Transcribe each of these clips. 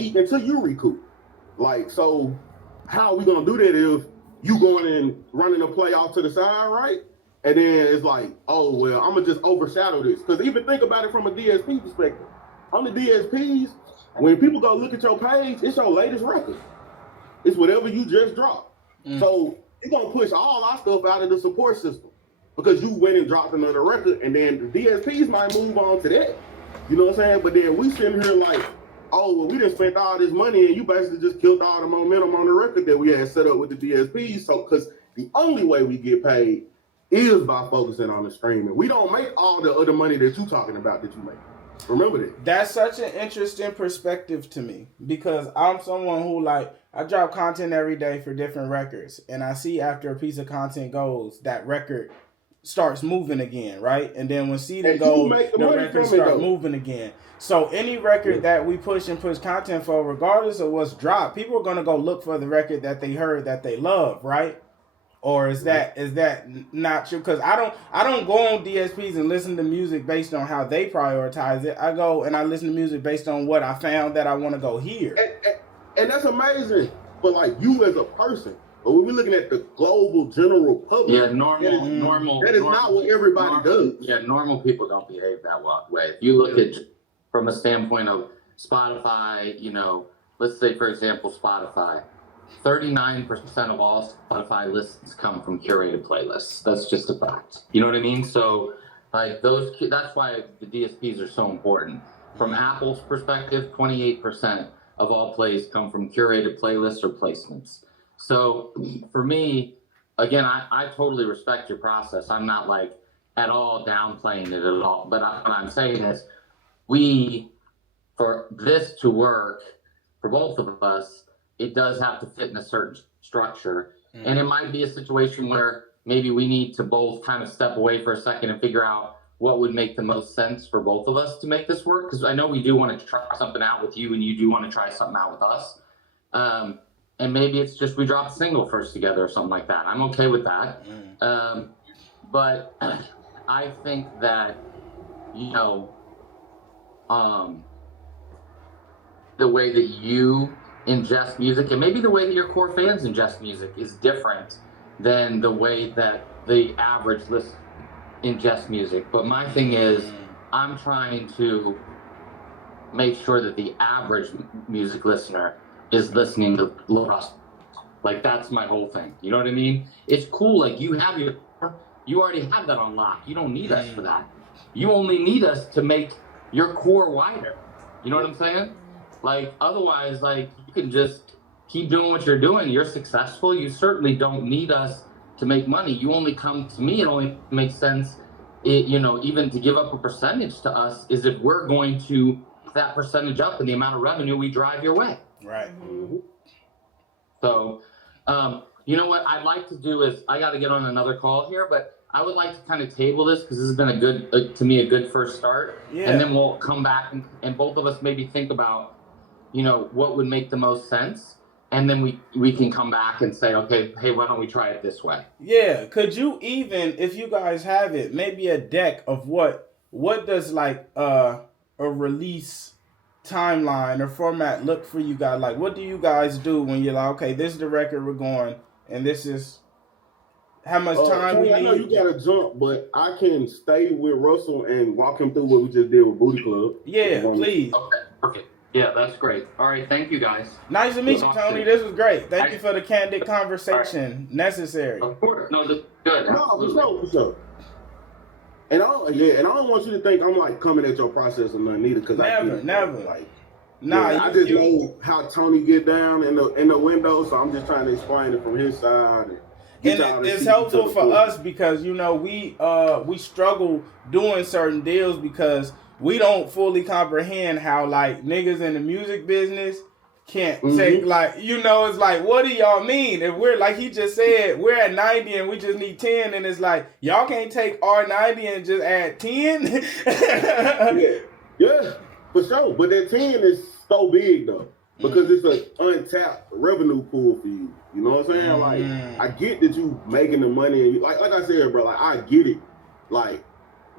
eat until you recoup. Like, so how are we gonna do that if you going and running a play off to the side, right? And then it's like, oh, well, I'm gonna just overshadow this. Because even think about it from a DSP perspective. On the DSPs, when people go look at your page, it's your latest record. It's whatever you just dropped. So it's gonna push all our stuff out of the support system because you went and dropped another record, and then the DSPs might move on to that. You know what I'm saying? But then we sitting here like, oh, well, we done spent all this money, and you basically just killed all the momentum on the record that we had set up with the DSPs. So, because the only way we get paid is by focusing on the streaming. We don't make all the other money that you talking about that you make. Remember that. That's such an interesting perspective to me because I'm someone who I drop content every day for different records, and I see after a piece of content goes, that record starts moving again, right? And then when seeding goes, the record start moving again. So any record that we push content for, regardless of what's dropped, people are gonna go look for the record that they heard that they love, right? Or is that not true? Because I don't go on DSPs and listen to music based on how they prioritize it. I go and I listen to music based on what I found that I want to go hear. And that's amazing. But like you as a person, but when we're looking at the global general public, normal. That is not what everybody does. Yeah, normal people don't behave that way. If you look at from a standpoint of Spotify, let's say for example Spotify. 39% of all Spotify listens come from curated playlists. That's just a fact. You know what I mean? So, like that's why the DSPs are so important. From Apple's perspective, 28% of all plays come from curated playlists or placements. So, for me, again, I totally respect your process. I'm not at all downplaying it at all. But what I'm saying is, for this to work for both of us, it does have to fit in a certain structure. And it might be a situation where maybe we need to both kind of step away for a second and figure out what would make the most sense for both of us to make this work. Because I know we do want to try something out with you and you do want to try something out with us. And maybe it's just we drop a single first together or something like that. I'm okay with that. But I think that, the way that you ingest music and maybe the way that your core fans ingest music is different than the way that the average listener ingest music. But my thing is, I'm trying to make sure that the average music listener is listening to LARUSSEL'S. That's my whole thing. You know what I mean? It's cool. You already have that on lock. You don't need us for that. You only need us to make your core wider. You know what I'm saying? Otherwise, you can just keep doing what you're doing. You're successful. You certainly don't need us to make money. You only come to me. It only makes sense, even to give up a percentage to us is if we're going to put that percentage up in the amount of revenue we drive your way. Right. So, you know what I'd like to do is I got to get on another call here, but I would like to kind of table this because this has been a good first start. Yeah. And then we'll come back and both of us maybe think about what would make the most sense, and then we can come back and say, okay, hey, why don't we try it this way? Yeah, could you even, if you guys have it, maybe a deck of what does a release timeline or format look for you guys? What do you guys do when you're okay, this is the record we're going, and this is how much time we need? I know you gotta jump, but I can stay with Russell and walk him through what we just did with Booty Club. Yeah, please. Okay. Yeah, that's great. All right, thank you guys. Nice to meet you, Tony. This was great. Thank you for the candid conversation necessary. Of course. No, this is good. No, for sure. And I don't want you to think I'm coming at your process or nothing either, because never. I just know how Tony get down in the window, so I'm just trying to explain it from his side. And it's helpful for us because we struggle doing certain deals because we don't fully comprehend how niggas in the music business can't take it's what do y'all mean? If we're he just said we're at 90 and we just need 10, and it's y'all can't take our 90 and just add 10. yeah, for sure. But that 10 is so big though because it's an untapped revenue pool for you. You know what I'm saying? I get that you making the money, and like I said, bro. I get it.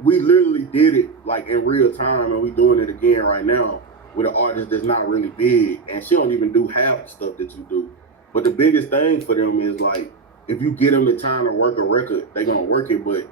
We literally did it in real time, and we doing it again right now. with an artist that's not really big, and she don't even do half the stuff that you do. But the biggest thing for them is like, if you get them the time to work a record, they gonna work it. But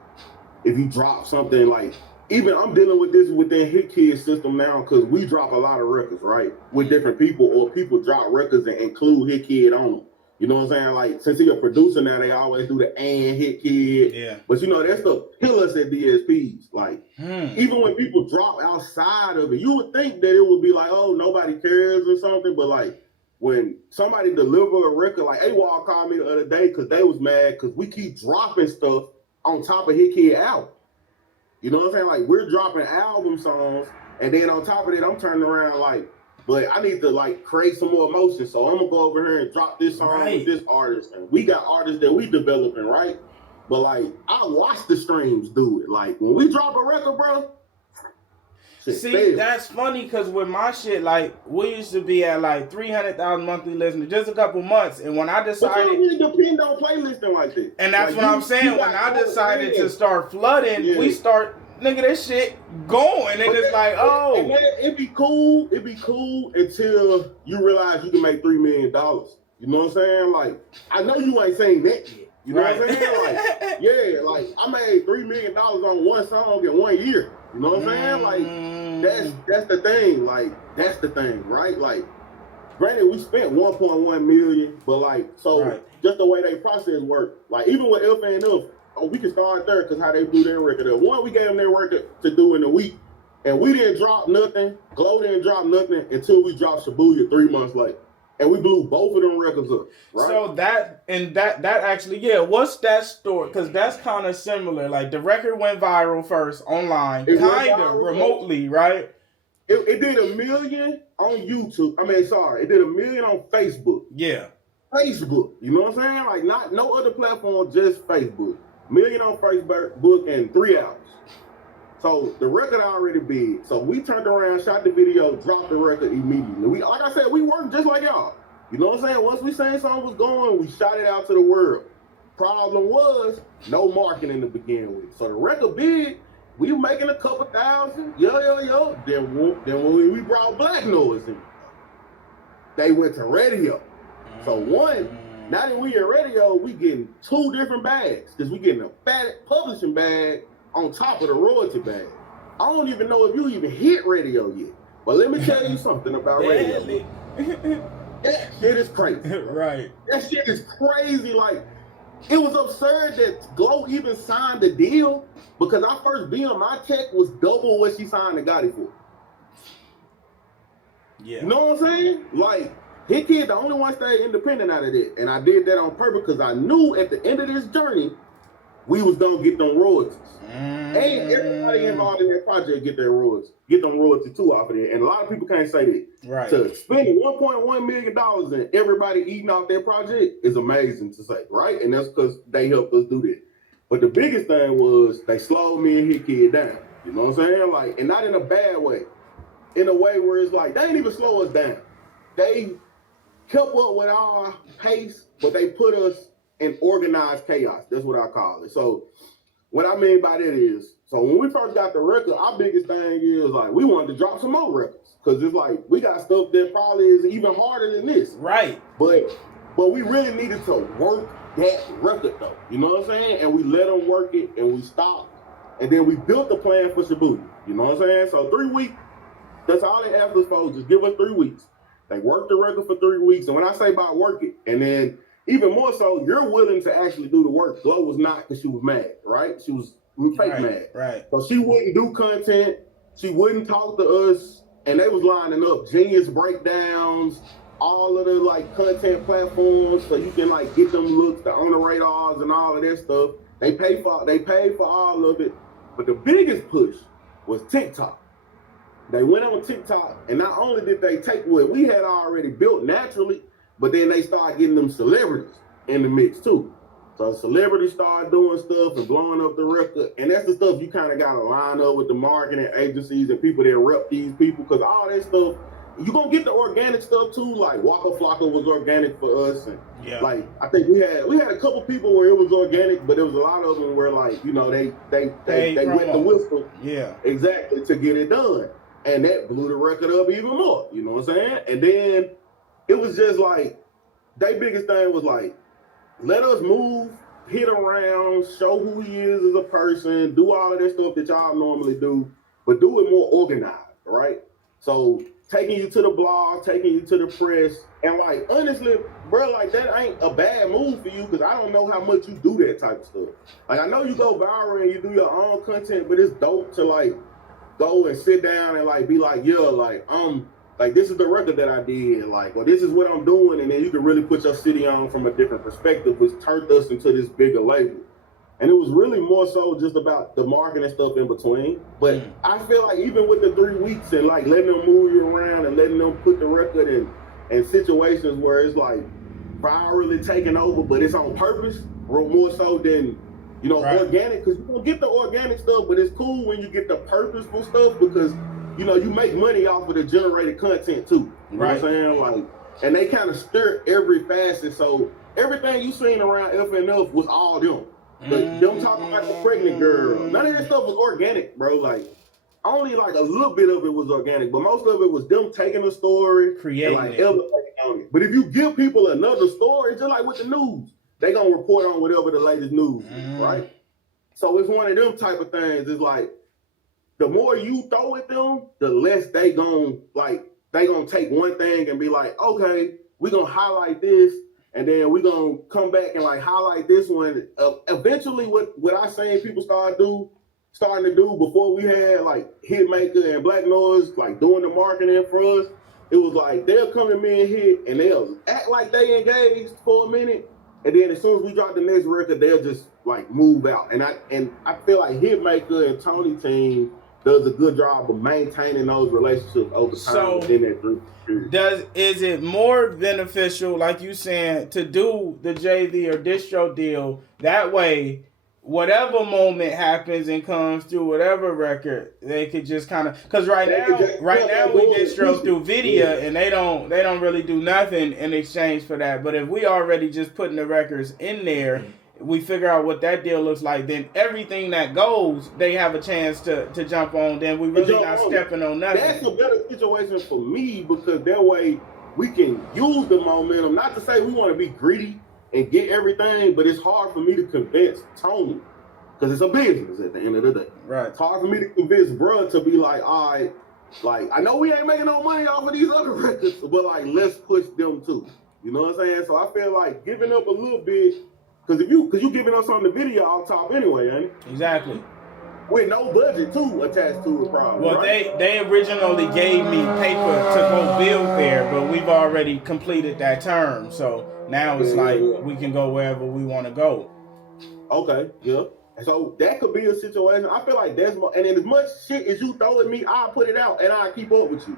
if you drop something like, even I'm dealing with this within Hit Kid system now, because we drop a lot of records, right, with different people, or people drop records and include Hit Kid on them. You know what I'm saying? Like, since he a producer now, they always do the and Hit Kid. Yeah. But you know, that stuff kill us at DSPs. Like, even when people drop outside of it, you would think that it would be like, oh, nobody cares or something. But like, when somebody deliver a record, like AWOL called me the other day because they was mad because we keep dropping stuff on top of Hit Kid album. You know what I'm saying? Like, we're dropping album songs, and then on top of it, I'm turning around like, but I need to like create some more emotion. So I'm gonna go over here and drop this song with this artist. And we got artists that we developing, right? But like, I watch the streams do it. Like, when we drop a record, bro. See, that's funny because with my shit, like, we used to be at like 300,000 monthly listeners just a couple months. And when I decided. But you don't really depend on playlisting like this. And that's like, what I'm saying. When I decided to start flooding, we start. Nigga, this shit going, and it's like, oh. And it'd be cool until you realize you can make $3 million. You know what I'm saying? Like, I know you ain't saying that yet. You know what I'm saying? Like, yeah, like, I made $3 million on one song in 1 year. You know what I'm saying? Like, that's the thing. Like, that's the thing, right? Like, granted, we spent 1.1 million, but like, so just the way they process work, like, even with FNF, we can start there because how they do their record. One, we gave them their record to do in a week, and we didn't drop nothing. Glow didn't drop nothing until we dropped Shibuya 3 months later, and we blew both of them records up. Right? So that actually, yeah. What's that story? Because that's kind of similar. Like, the record went viral first online, kind of remotely, right? It did 1 million on YouTube. It did 1 million on Facebook. Yeah, Facebook. You know what I'm saying? Like, not no other platform, just Facebook. 1 million on Facebook and 3 hours. So the record already big. So we turned around, shot the video, dropped the record immediately. We, like I said, we worked just like y'all. You know what I'm saying? Once we saying something was going, we shot it out to the world. Problem was, no marketing to begin with. So the record big, we were making a couple thousand, yo. Then when we brought Black Noise in, they went to radio. So one, now that we in radio, we getting 2 different bags. Because we getting a fat publishing bag on top of the royalty bag. I don't even know if you even hit radio yet. But let me tell you something about radio. That shit is crazy. Right. That shit is crazy. Like, it was absurd that Glow even signed the deal because our first deal, my check was double what she signed to Gotti for. Yeah. You know what I'm saying? Like, Hit Kid, the only one stayed independent out of it. And I did that on purpose because I knew at the end of this journey, we was going to get them royalties. And everybody involved in that project get them royalties too off of it. And a lot of people can't say that. Right. So spending $1.1 million and everybody eating off their project is amazing to say, right? And that's because they helped us do that. But the biggest thing was they slowed me and Hit Kid down. You know what I'm saying? Like, and not in a bad way. In a way where it's like, they ain't even slow us down. They kept up with our pace, but they put us in organized chaos. That's what I call it. So what I mean by that is, so when we first got the record, our biggest thing is like, we wanted to drop some more records. Because it's like, we got stuff that probably is even harder than this. Right. But we really needed to work that record though. You know what I'm saying? And we let them work it and we stopped. And then we built the plan for Shibuya. You know what I'm saying? So 3 weeks, that's all they asked us for, just give us 3 weeks. They worked the record for 3 weeks. And when I say about work it, and then even more so, you're willing to actually do the work. Glow was not because she was mad, right? We were fake mad. Right. So she wouldn't do content. She wouldn't talk to us. And they was lining up Genius breakdowns, all of the like content platforms so you can like get them looks, the on the radars and all of that stuff. They paid for all of it. But the biggest push was TikTok. They went on TikTok, and not only did they take what we had already built naturally, but then they started getting them celebrities in the mix too. So celebrities started doing stuff and blowing up the record, and that's the stuff you kind of got to line up with the marketing agencies and people that rep these people, because all that stuff, you're going to get the organic stuff too, like Waka Flocka was organic for us, and like, I think we had a couple people where it was organic, but there was a lot of them where like, you know, they went the whistle, exactly, to get it done. And that blew the record up even more. You know what I'm saying? And then it was just like, their biggest thing was like, let us move, hit around, show who he is as a person, do all of that stuff that y'all normally do, but do it more organized, right? So taking you to the blog, taking you to the press, and like honestly, bro, like that ain't a bad move for you because I don't know how much you do that type of stuff. Like I know you go viral and you do your own content, but it's dope to like go and sit down and like be like, yeah, like this is the record that I did, like, or this is what I'm doing, and then you can really put your city on from a different perspective, which turned us into this bigger label. And it was really more so just about the marketing stuff in between. But I feel like even with the 3 weeks and like letting them move you around and letting them put the record in situations where it's like virally taking over, but it's on purpose, or more so than, you know, right. organic, because you don't get the organic stuff, but it's cool when you get the purposeful stuff because, you know, you make money off of the generated content too. You know what I'm saying? Like, and they kind of stir every facet. So everything you seen around FNF was all them. But them talking about the pregnant girl, none of that stuff was organic, bro. Like, only like a little bit of it was organic, but most of it was them taking a story, creating and like elevating on it. But if you give people another story, just like with the news, they gonna report on whatever the latest news is, right? So it's one of them type of things. It's like the more you throw at them, the less they gonna take one thing and be like, okay, we gonna highlight this. And then we're going to come back and like highlight this one. Eventually, what I seen people starting to do before we had like Hitmaker and Black Noise, like doing the marketing for us, it was like they'll come to me and hit and they'll act like they engaged for a minute. And then as soon as we drop the next record, they'll just like move out. And I feel like Hitmaker and Tony team does a good job of maintaining those relationships over time within that group. Is it more beneficial, like you saying, to do the JV or distro deal that way? Whatever moment happens and comes through whatever record, they could just kind of, because right now we distro through video and they don't really do nothing in exchange for that. But if we already just putting the records in there, we figure out what that deal looks like, then everything that goes, they have a chance to jump on. Then we really not stepping on nothing. That's a better situation for me because that way we can use the momentum. Not to say we want to be greedy and get everything, but it's hard for me to convince Tony because it's a business at the end of the day. Right. It's hard for me to convince bruh to be like, all right, like I know we ain't making no money off of these other records, but like let's push them too. You know what I'm saying? So I feel like giving up a little bit. Because you giving us on the video off top anyway, ain't it? Exactly. With no budget too attached to it, probably. Well, right? they originally gave me paper to go build there, but we've already completed that term. So now it's we can go wherever we want to go. Okay, yeah. So that could be a situation. I feel like that's more, and as much shit as you throw at me, I'll put it out and I'll keep up with you.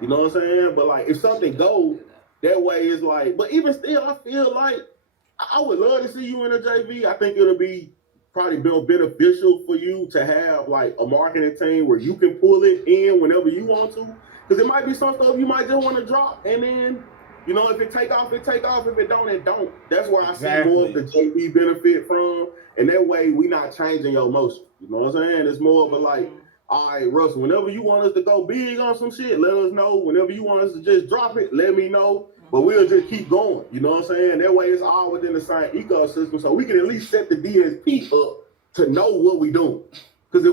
You know what I'm saying? But like if something goes that way, it's like, but even still, I feel like I would love to see you in a JV. I think it'll be probably beneficial for you to have like a marketing team where you can pull it in whenever you want to. Because it might be some stuff you might just want to drop. And then, you know, if it take off, it take off. If it don't, it don't. That's where I see more of the JV benefit from. And that way we not changing your motion. You know what I'm saying? It's more of a like, all right, Russell, whenever you want us to go big on some shit, let us know. Whenever you want us to just drop it, let me know. But we'll just keep going, you know what I'm saying? That way it's all within the same ecosystem, so we can at least set the DSP up to know what we doing. Because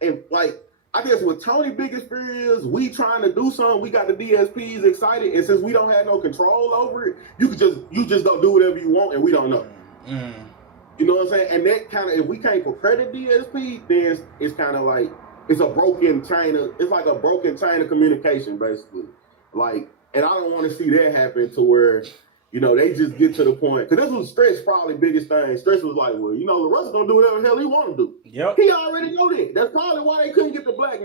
I guess what Tony's biggest fear is, we trying to do something, we got the DSPs excited, and since we don't have no control over it, you just go do whatever you want, and we don't know. You know what I'm saying? And that kind of, if we can't prepare the DSP, then it's kind of like, it's like a broken chain of communication, basically. Like, and I don't want to see that happen to where, you know, they just get to the point. Because this was Stretch probably biggest thing. Stretch was like, well, you know, LaRussell going to do whatever the hell he want to do. Yep. He already know that. That's probably why they couldn't get the Black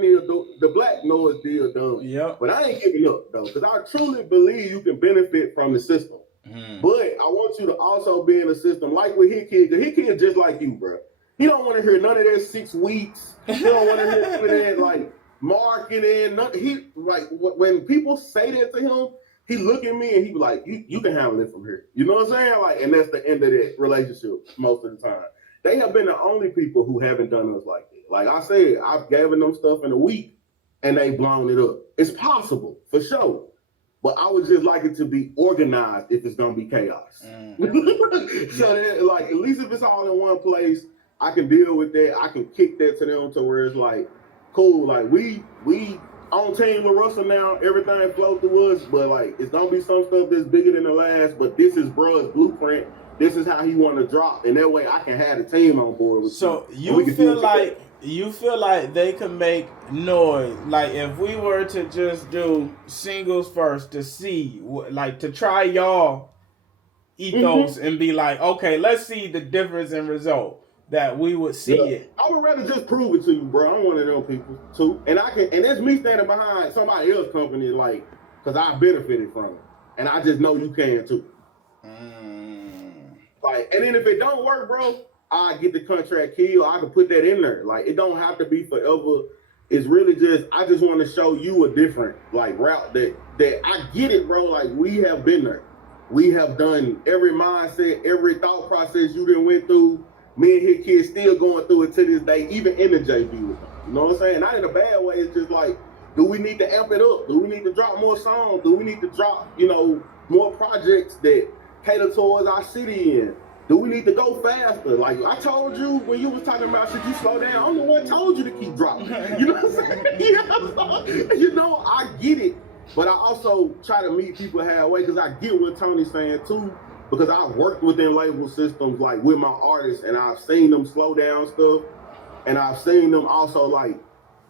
Noise deal done. Yep. But I ain't giving up, though, because I truly believe you can benefit from the system. But I want you to also be in a system like with Hit Kid, because Hit Kid just like you, bro. He don't want to hear none of that 6 weeks. He don't want to hear none of that, like, marketing. He like when people say that to him, he look at me and he be like, you can handle it from here. You know what I'm saying? Like, and that's the end of that relationship most of the time. They have been the only people who haven't done us like that. Like I said, I've given them stuff in a week and they blown it up. It's possible, for sure. But I would just like it to be organized if it's gonna be chaos. So that, like, at least if it's all in one place, I can deal with that. I can kick that to them to where it's like, cool, like we on Team LaRussell now, everything flow through us, but like it's gonna be some stuff that's bigger than the last, but this is bruh's blueprint. This is how he wanna drop, and that way I can have the team on board with so you feel like they can make noise, like if we were to just do singles first to see, like to try y'all ethos and be like, okay, let's see the difference in result, that we would see it. I would rather just prove it to you, bro. I'm one of them people too, and that's me standing behind somebody else's company, like, cause I benefited from it, and I just know you can too. Like, and then if it don't work, bro, I get the contract killed. I can put that in there. Like, it don't have to be forever. It's really just, I just want to show you a different, like, route that I get it, bro. Like, we have been there. We have done every mindset, every thought process you done went through. Me and his kids still going through it to this day, even in the JV with them. You know what I'm saying? Not in a bad way. It's just like, do we need to amp it up? Do we need to drop more songs? Do we need to drop, more projects that cater towards our city in? Do we need to go faster? Like I told you when you was talking about should you slow down, I'm the one told you to keep dropping. You know what I'm saying? I get it. But I also try to meet people halfway because I get what Tony's saying too. Because I've worked within label systems like with my artists and I've seen them slow down stuff. And I've seen them also like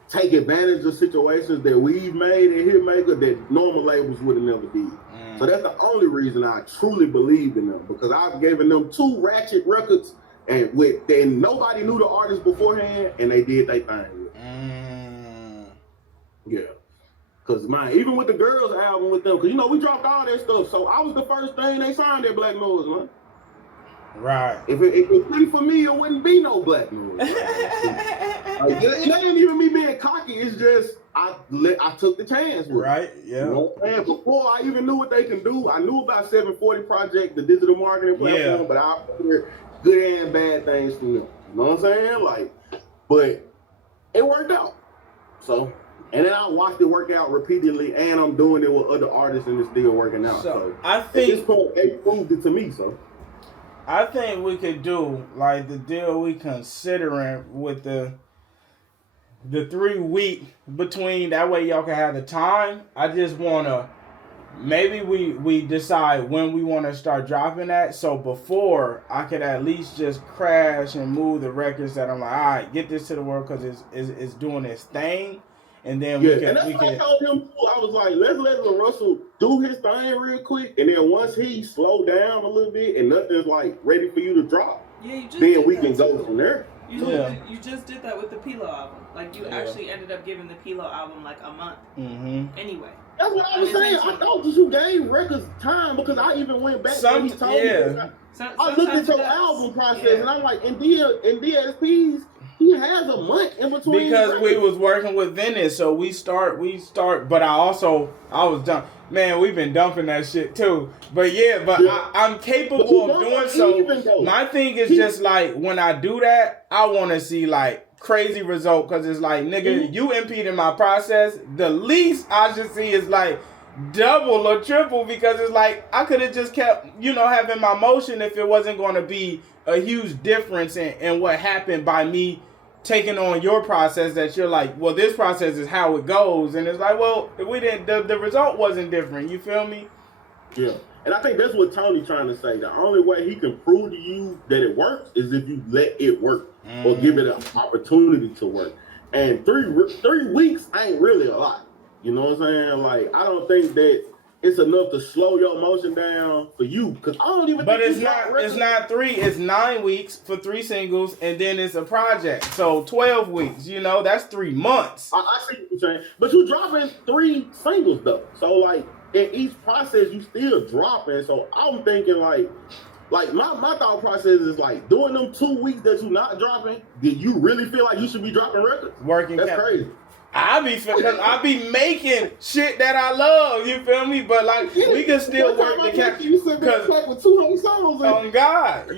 take advantage of situations that we've made in Hitmaker that normal labels would have never did. So that's the only reason I truly believe in them, because I've given them 2 ratchet records and nobody knew the artist beforehand and they did their thing. Yeah. Cause even with the girls album with them, cause we dropped all that stuff. So I was the first thing they signed at Black Noise, man. Right. If it wasn't for me, it wouldn't be no Black Noise. It ain't even me being cocky. It's just I took the chance with it. Right. Yeah. And before I even knew what they can do, I knew about 740 Project, the digital marketing platform, but I heard good and bad things from them. You know what I'm saying? Like, but it worked out. So, and then I watched it work out repeatedly, and I'm doing it with other artists, and it's still working out. So I think at this point, they proved it to me. So I think we could do like the deal we considering with the 3 week between, that way y'all can have the time. I just wanna, maybe we decide when we want to start dropping that, so before I could at least just crash and move the records that I'm like, all right, get this to the world because it's doing its thing, and then we can. And that's what I told him too. I was like, let's let LaRussell do his thing real quick, and then once he slowed down a little bit and nothing's like ready for you to drop, then we can go from there. You just did that with the Pilo album. Like, you actually ended up giving the Pilo album like a month. Anyway. That's what I was saying. I thought that you gave records time because I even went back and he told me. I looked at your album process and I'm like, in DSPS, he has a month in between. Because we was working with Venice, so we start, but I was done. Man, we've been dumping that shit too. But I'm capable of doing so. My thing is just like, when I do that, I want to see like crazy result, because it's like, nigga, you impeding my process. The least I should see is like double or triple, because it's like I could have just kept, having my motion if it wasn't going to be a huge difference in what happened by me taking on your process, that you're like, well, this process is how it goes, and it's like, well, we didn't, the result wasn't different. You feel me? Yeah. And I think that's what Tony's trying to say. The only way he can prove to you that it works is if you let it work or give it an opportunity to work. And 3 weeks ain't really a lot. You know what I'm saying? Like, I don't think that it's enough to slow your motion down for you, because I don't even. But it's not 3. It's 9 weeks for 3 singles, and then it's a project. So 12 weeks. That's 3 months. I see what you're saying, but you're dropping 3 singles though. So like in each process, you still dropping. So I'm thinking like my thought process is like, doing them 2 weeks that you're not dropping, did you really feel like you should be dropping records? That's crazy. Because I be making shit that I love, you feel me? But like, we can still work the cap. You sit there with 200 songs. On God,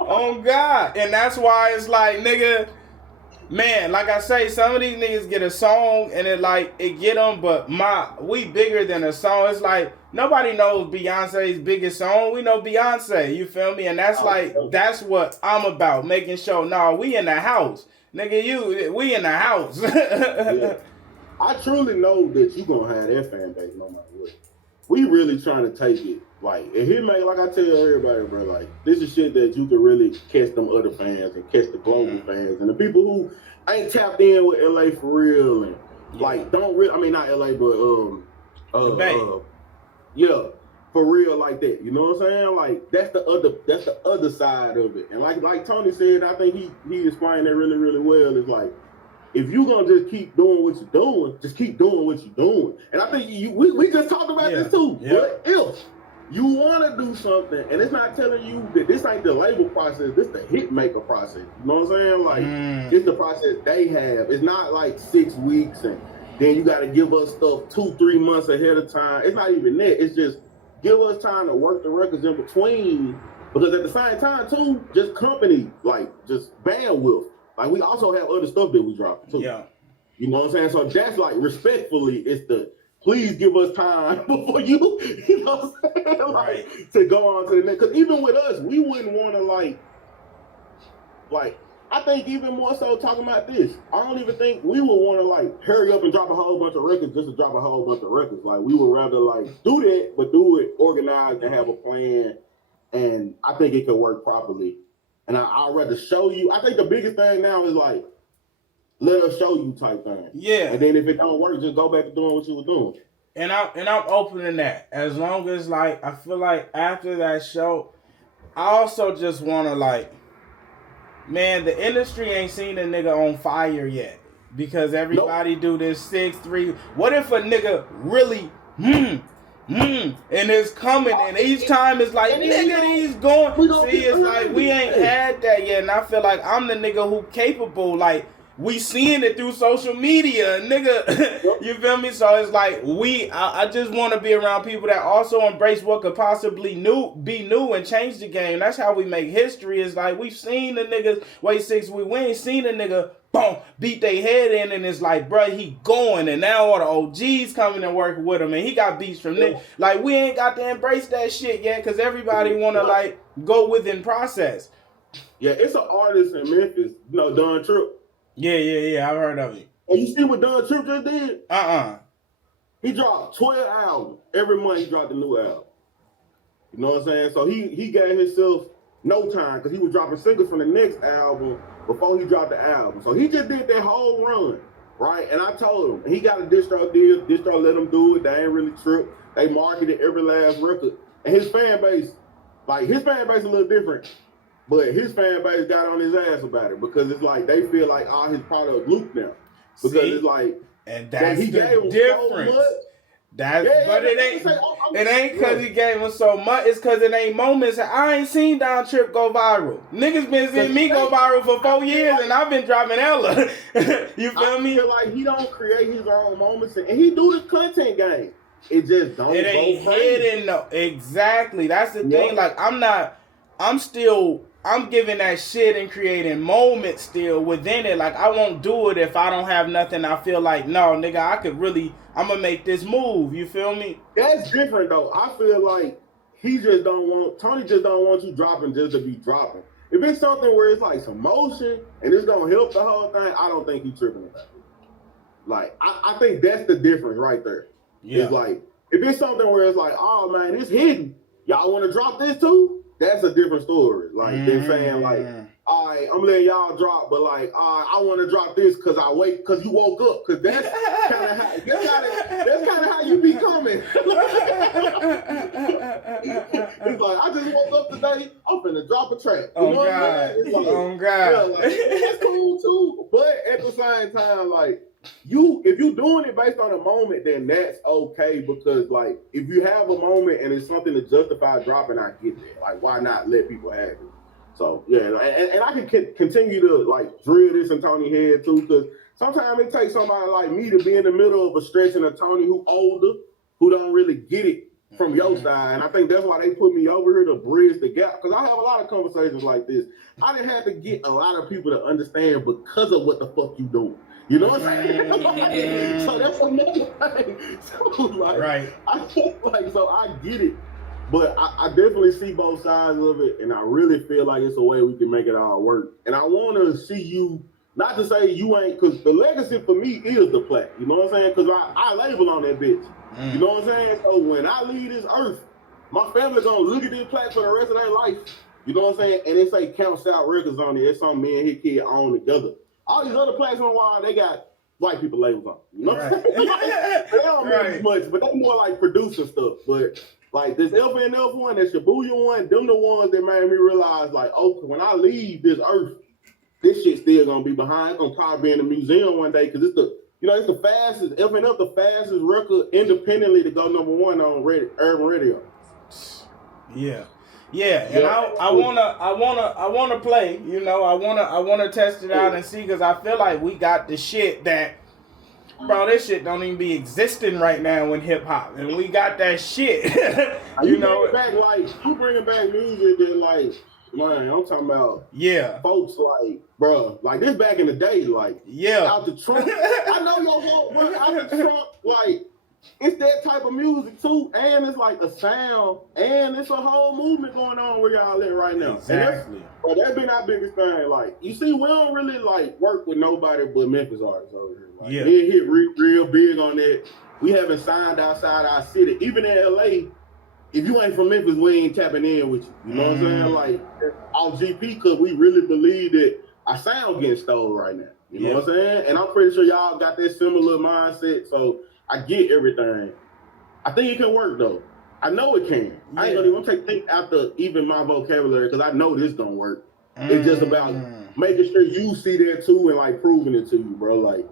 on God. And that's why it's like, nigga, Man, like I say, some of these niggas get a song and it get them, but we bigger than a song. It's like nobody knows Beyonce's biggest song. We know Beyonce, you feel me? And that's that's what I'm about, making sure, we in the house. Nigga, we in the house. Yeah. I truly know that you gonna have that fan base no matter what. We really trying to take it. Like, and Hitmaker, like I tell everybody, bro, like, this is shit that you can really catch them other fans and catch the global fans and the people who ain't tapped in with LA for real and like don't really, I mean not LA, but the Bay. Yeah, for real like that. You know what I'm saying? Like that's the other side of it. And like Tony said, I think he explained that really, really well. It's like, if you gonna just keep doing what you're doing, just keep doing what you're doing. And I think we just talked about this too. Yeah. But if you want to do something, and it's not telling you that this ain't the label process, this the Hitmaker process. You know what I'm saying? Like, it's the process they have. It's not like 6 weeks and then you got to give us stuff 2-3 months ahead of time. It's not even that. It's just give us time to work the records in between. Because at the same time, too, just company, like, just bandwidth. Like, we also have other stuff that we drop, too. Yeah. You know what I'm saying? So that's like, respectfully, it's the, please give us time before you know what I'm saying? Like, to go on to the next. Because even with us, we wouldn't want to, like, I think even more so talking about this, I don't even think we would want to, like, hurry up and drop a whole bunch of records just to drop a whole bunch of records. Like, we would rather, like, do that, but do it organized and have a plan. And I think it could work properly. And I'd rather show you. I think the biggest thing now is, like, let us show you type thing. Yeah. And then if it don't work, just go back to doing what you were doing. And I'm open to that. As long as, like, I feel like after that show, I also just want to, like, man, the industry ain't seen a nigga on fire yet. Because everybody do this 6-3. What if a nigga really, and it's coming, and each time it's like, nigga, he's going. See, it's like, we ain't had that yet. And I feel like I'm the nigga who capable, like, we seeing it through social media, nigga. You feel me? So it's like I just want to be around people that also embrace what could possibly be new and change the game. That's how we make history. It's like we've seen the niggas wait 6 weeks. We ain't seen a nigga boom beat their head in, and it's like, bruh, he going, and now all the OGs coming and working with him, and he got beats from niggas. Like, we ain't got to embrace that shit yet, because everybody want to, like, go within process. Yeah, it's an artist in Memphis, Don Tripp. Yeah, I've heard of it. Oh, you see what Don Tripp just did? He dropped 12 albums. Every month he dropped a new album. You know what I'm saying? So he gave himself no time, because he was dropping singles from the next album before he dropped the album. So he just did that whole run, right? And I told him, he got a distro deal. Distro let him do it. They ain't really tripped. They marketed every last record. And his fan base a little different. But his fan base got on his ass about it, because it's like they feel like all his product looped now. Because it's like, and that's the difference. But it ain't because he gave him so much. It's because it ain't moments. I ain't seen Don Tripp go viral. Niggas been seeing me go viral for 4 years, and I've been dropping Ella. You feel me? I feel like he don't create his own moments, and he do the content game. It just don't. It ain't hidden though. Exactly. That's the thing. Like, I'm giving that shit and creating moments still within it. Like, I won't do it if I don't have nothing. I feel like, no, nigga, I'm going to make this move. You feel me? That's different, though. I feel like Tony just don't want you dropping just to be dropping. If it's something where it's like some motion and it's going to help the whole thing, I don't think he's tripping about it. Like, I think that's the difference right there. Yeah. It's like, if it's something where it's like, oh, man, it's hidden. Y'all want to drop this too? That's a different story. Like, they're saying, like, all right, I'm letting y'all drop, but, like, I want to drop this because you woke up. Because that's kind of how you be coming. It's like, I just woke up today, I'm finna drop a track. You know what I mean? It's like, yeah, like, that's cool, too. But at the same time, like, if you're doing it based on a moment, then that's okay, because, like, if you have a moment and it's something to justify dropping, I get that. Like, why not let people have it? So, yeah, and I can continue to, like, drill this in Tony's head, too, because sometimes it takes somebody like me to be in the middle of a stretch and a Tony who older, who don't really get it from your side, and I think that's why they put me over here to bridge the gap. Because I have a lot of conversations like this. I didn't have to get a lot of people to understand because of what the fuck you doing. You know what I'm saying? So that's another thing. So like, right. So I get it, but I definitely see both sides of it, and I really feel like it's a way we can make it all work. And I want to see you. Not to say you ain't, because the legacy for me is the plaque. You know what I'm saying? Because I label on that bitch. You know what I'm saying? So when I leave this earth, my family gonna look at this plaque for the rest of their life. You know what I'm saying? And it say Count South Records on it. It's something me and his kid own together. All these other plaques on the wall, they got white people labels on. You know what I'm saying? They don't mean much, but they more like producer stuff. But like this FNF one, that Shibuya one, them the ones that made me realize, like, oh, when I leave this earth, this shit still gonna be behind. It's gonna probably be in the museum one day because it's the fastest, FNF the fastest record independently to go #1 on urban radio. Yeah. And I wanna play. You know, I wanna test it out and see, because I feel like we got the shit that, bro, this shit don't even be existing right now in hip hop, and we got that shit. you know, you bringing back music that like. Man, I'm talking about folks like, bro, like this back in the day, like out the trunk. I know your whole, bro, out the trunk, like it's that type of music too, and it's like a sound, and it's a whole movement going on where y'all at right now. Exactly. But that's been our biggest thing. Like, you see, we don't really like work with nobody but Memphis artists over here. Like, we hit real big on that. We haven't signed outside our city, even in LA. If you ain't from Memphis, we ain't tapping in with you. You know what I'm saying? Like, off GP, because we really believe that our sound getting stolen right now. You know what I'm saying? And I'm pretty sure y'all got that similar mindset, so I get everything. I think it can work, though. I know it can. I ain't gonna even take after even my vocabulary, because I know this don't work. It's just about making sure you see that, too, and, like, proving it to you, bro. Like,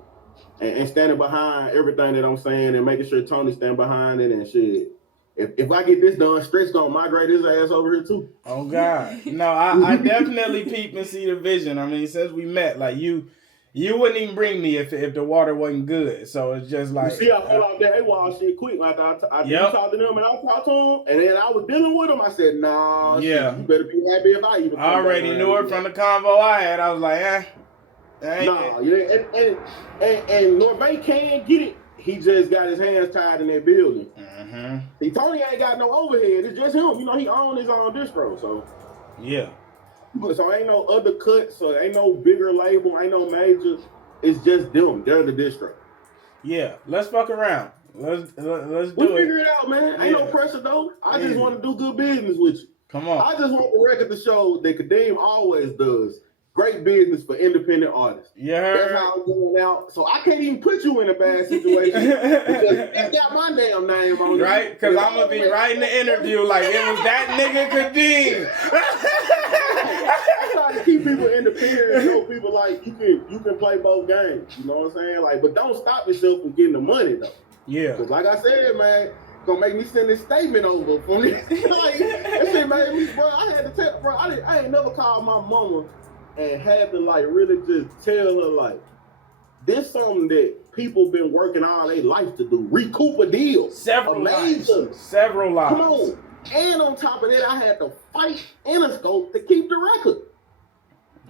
and standing behind everything that I'm saying, and making sure Tony stand behind it and shit. If I get this done, Stretch gonna migrate his ass over here too. Oh God, no, I definitely peep and see the vision. I mean, since we met, like you wouldn't even bring me if the water wasn't good. So it's just like, you see, I fell out that AWOL shit quick. Like I talked to them and I talked to them, and then I was dealing with them. I said, nah, shit, you better be happy if I even. I already knew it from the convo I had. I was like, nah, and Norbay can get it. He just got his hands tied in that building. See, Tony ain't got no overhead. It's just him. You know, he owns his own distro, so. So ain't no other cuts, so ain't no bigger label, ain't no major. It's just them. They're the distro. Let's fuck around. Let's do it. We figure it out, man. Ain't no pressure, though. I just want to do good business with you. Come on. I just want the record to show that Kadeem always does great business for independent artists. That's how I'm going out. So I can't even put you in a bad situation because it's got my damn name on it. Right? Because I'm going to be right in the interview like, it was that nigga Kadeem. I try to keep people independent and show people like you can play both games. You know what I'm saying? Like, but don't stop yourself from getting the money though. Because like I said, man, gonna make me send this statement over for me. Like, that shit made me, bro. I had to tell, bro. I ain't never called my mama and had to like really just tell her like, this something that people been working all their life to do. Recoup a deal. Several lives. Come on. And on top of that, I had to fight Interscope to keep the record.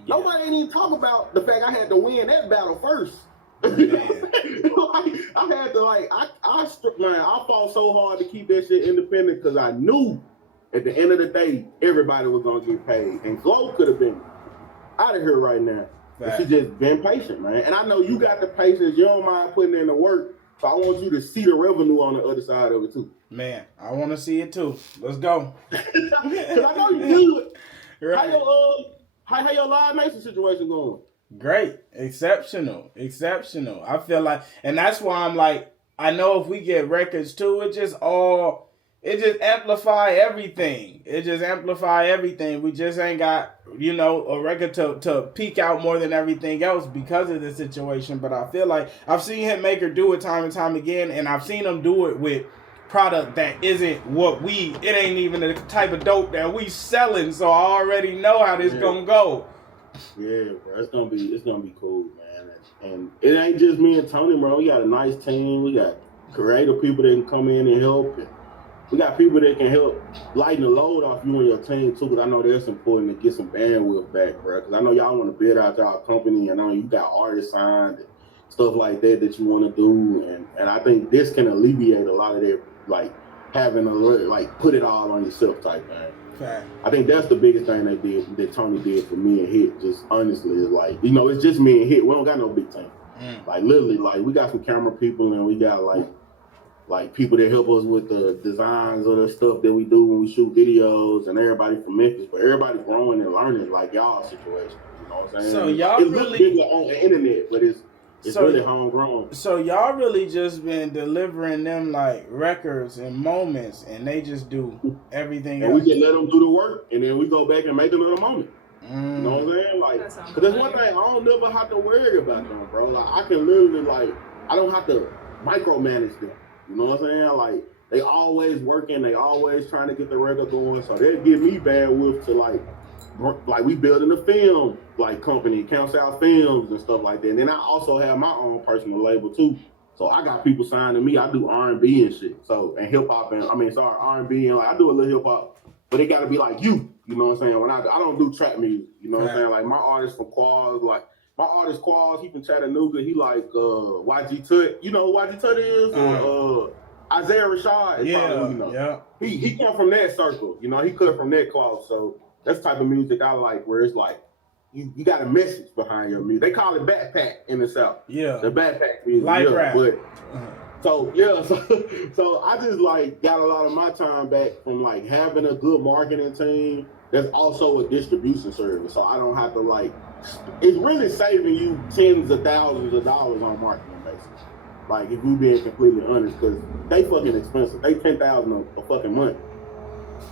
Nobody ain't even talk about the fact I had to win that battle first. Like, I had to I fought so hard to keep that shit independent because I knew at the end of the day everybody was gonna get paid, and Flo could have been out of here right now. But she just been patient, man. And I know you got the patience. You don't mind putting in the work, so I want you to see the revenue on the other side of it too. Man, I want to see it too. Let's go. Cause I know you do. Right. How your Live Nation situation going? Great. Exceptional. I feel like, and that's why I'm like, I know if we get records too, it just amplify everything. We just ain't got, a record to peak out more than everything else because of the situation. But I feel like I've seen Hitmaker do it time and time again, and I've seen him do it with product that isn't it ain't even the type of dope that we selling, so I already know how this gonna go. Yeah, bro, it's gonna be cool, man. And it ain't just me and Tony, bro. We got a nice team. We got creative people that can come in and help. And we got people that can help lighten the load off you and your team too, because I know that's important to get some bandwidth back, bro. Because I know y'all want to build out y'all company. I know you got artists signed and stuff like that you want to do, and I think this can alleviate a lot of that, like having a like put it all on yourself type thing. Okay. I think that's the biggest thing that Tony did for me and Hit. Just honestly, is like, you know, it's just me and Hit. We don't got no big team. Like literally, like we got some camera people and we got like people that help us with the designs of the stuff that we do when we shoot videos, and everybody from Memphis, but everybody growing and learning like y'all situation. You know what I'm saying? So y'all it's really bigger on the internet, but it's really homegrown. So y'all really just been delivering them like records and moments, and they just do everything and else. we just let them do the work, and then we go back and make another moment. You know what I'm saying? Like, because that's one thing, I don't never have to worry about them, bro. Like, I can literally, like, I don't have to micromanage them. You know what I'm saying? Like, they always working, they always trying to get the record going, so they give me bandwidth to, like we building a film, like, company, Counts Out Films and stuff like that. And then I also have my own personal label, too. So I got people signing me. I do R&B and shit. So, and hip-hop, and, R&B, and, like, I do a little hip-hop, but it got to be like you. You know what I'm saying? When I don't do trap music, you know what I'm saying? Like my artist from Quaz, like my artist Quaz, he from Chattanooga, he like YG Tut. You know who YG Tut is? Or Isaiah Rashad. Yeah. He come from that circle, you know, he cut from that cloth. So that's the type of music I like, where it's like you got a message behind your music. They call it backpack in the South. Yeah. The backpack music. Light rap. But so I just like got a lot of my time back from like having a good marketing team that's also a distribution service. So I don't have to like, it's really saving you tens of thousands of dollars on marketing basically. Like if we being completely honest, because they fucking expensive. They $10,000 a fucking month.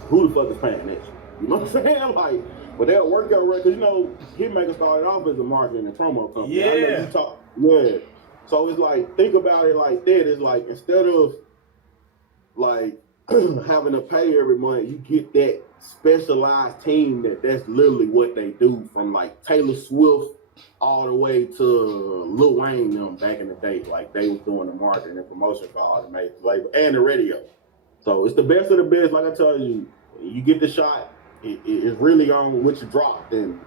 Who the fuck is paying that shit? You know what I'm saying? Like, but they'll work your record. You know, Hitmaker started off as a marketing and promo company. Yeah. So it's like, think about it like that. It's like, instead of like having to pay every month, you get that specialized team that's literally what they do, from like Taylor Swift all the way to Lil Wayne them back in the day. Like they was doing the marketing and promotion for all the major labels and the radio. So it's the best of the best. Like I tell you, you get the shot, it's really on what you dropped and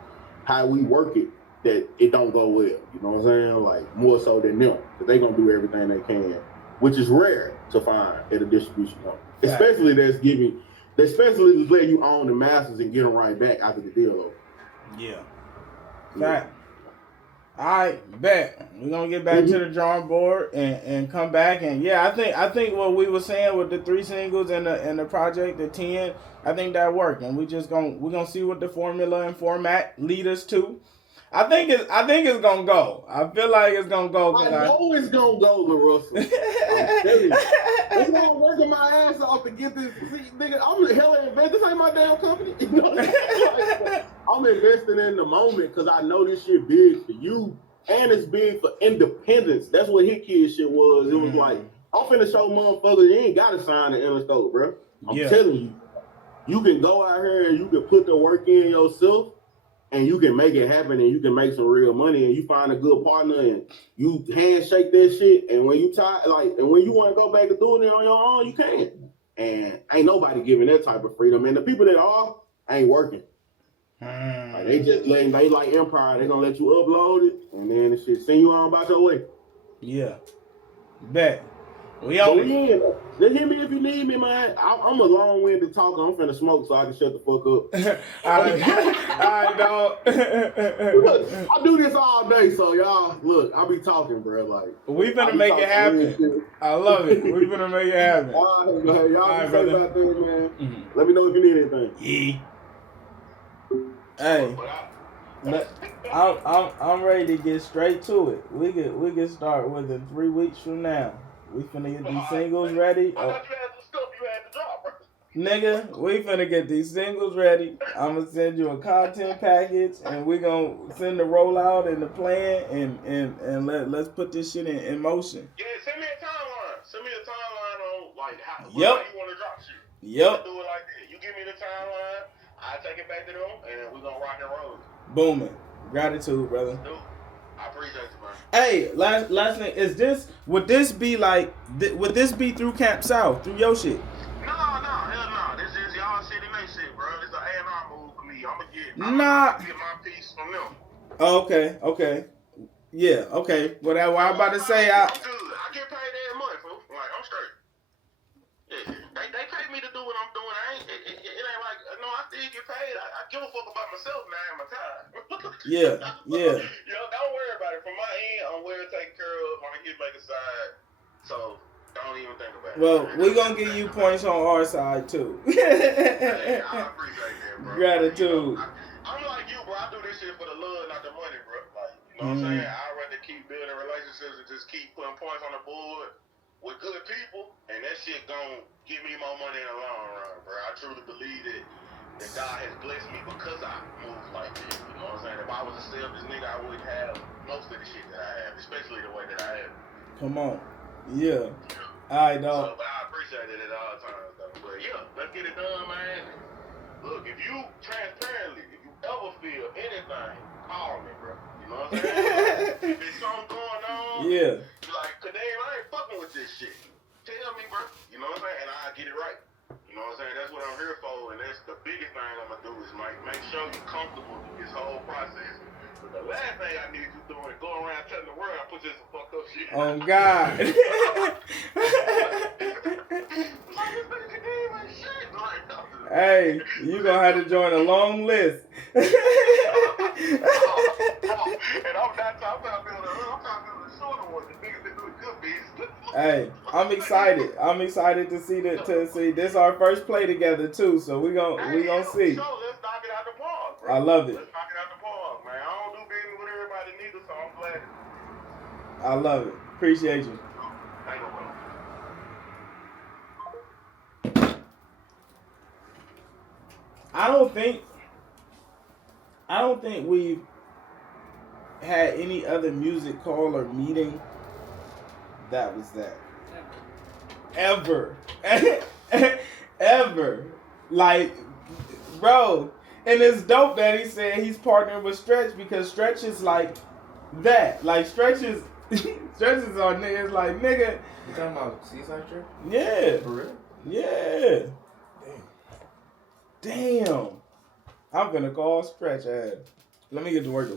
how we work it, that it don't go well. You know what I'm saying? Like more so than them, because they gonna do everything they can, which is rare to find at a distribution company. Especially especially just letting you own the masters and get them right back after the deal over. Yeah. Fact. All right, bet. We're gonna get back to the drawing board and come back, and I think what we were saying with the 3 singles and the project, the 10, I think that worked, and we're gonna see what the formula and format lead us to. I think it's gonna go. I feel like it's gonna go. I know it's gonna go, LaRussell. I'm telling you. That's why I'm working my ass off to get this. See, nigga, I'm hella invested. This ain't my damn company. You know what I'm saying? Like, I'm investing in the moment because I know this shit big for you, and it's big for independence. That's what Hit Kid shit was. It was like, I'm finna show motherfuckers you ain't gotta sign the Interscope, bro. I'm telling you, you can go out here and you can put the work in yourself, and you can make it happen, and you can make some real money, and you find a good partner, and you handshake that shit, and when you and when you want to go back to doing it on your own, you can. And ain't nobody giving that type of freedom. And the people that are ain't working. Like they like Empire. They gonna let you upload it, and then the shit send you on about your way. Yeah. Bet. Just hit me if you need me, man. I'm a long-winded talker. I'm finna smoke so I can shut the fuck up. All right, dog. Look, I do this all day, so y'all, look, I be talking, bro. Like, we finna make it happen. I love it. We finna make it happen. All right, man. Y'all be safe out there, man. Let me know if you need anything. Hey, I'm ready to get straight to it. We can start within 3 weeks from now. We finna get these singles ready. I thought you had some stuff you had to drop, bro. Nigga, we finna get these singles ready. I'm gonna send you a content package, and we gonna send the rollout and the plan, and let's put this shit in motion. Yeah, send me a timeline. Send me a timeline on like how you want to drop shit. Yep. Do it like that. You give me the timeline, I take it back to them, and we gonna rock and roll. Booming. Gratitude, brother. Dude, I appreciate you, man. Hey, last thing, would this be through Camp South, through your shit? No, fee. I'm gonna get my piece from them. Okay. Yeah, okay. Well, that's what I'm about to say. I'm good. I get paid every month, fool. Like, I'm straight. Yeah, they pay me to do what I'm doing. It ain't like, no, I still get paid. I give a fuck about myself now and my time. Yeah. You know, don't worry about it. From my end, I'm well taken care of on the Hitmaker side. So, don't even think about it. Well, we're going to give you points on our side, too. Hey, I appreciate that, bro. Gratitude. You know, I'm like you, bro. I do this shit for the love, not the money, bro. Like, you know what I'm saying? I'd rather keep building relationships and just keep putting points on the board with good people, and that shit gon' give me more money in the long run, bro. I truly believe that God has blessed me because I move like this. You know what I'm saying? If I was a selfish nigga, I wouldn't have most of the shit that I have, especially the way that I have. Come on. Yeah. All right, dog. But I appreciate it at all times, though. But yeah, let's get it done, man. Look, if you transparently, if you ever feel anything, call me, bro. You know what I'm saying? If there's something going on, Yeah. be like, Kadeem, I ain't fucking with this shit. Tell me, bro. You know what I'm saying? And I'll get it right. You know what I'm saying? That's what I'm here for, and that's the biggest thing I'm gonna do is make sure you're comfortable with this whole process. But the last thing I need you doing is go around telling the world I put this some fucked up shit. Oh God. Hey, you gonna have to join a long list. And I'm not talking about building a shorter one. The niggas that do the good business. Hey, I'm excited. I'm excited to see this our first play together too. So we gonna see. Let's knock it out the park, bro. I love it. Let's knock it out the park, man. I don't do business with everybody neither, so I'm glad. I love it. Appreciate you. Thank you, bro. I don't think we've had any other music call or meeting that was that. Ever. Ever. Like, bro. And it's dope that he said he's partnering with Stretch because Stretch is like that. Like, Stretch is our nigga. It's like, nigga. You talking about Seaside Trip? Yeah. For real? Yeah. Damn. I'm gonna call Stretch. Let me get to work.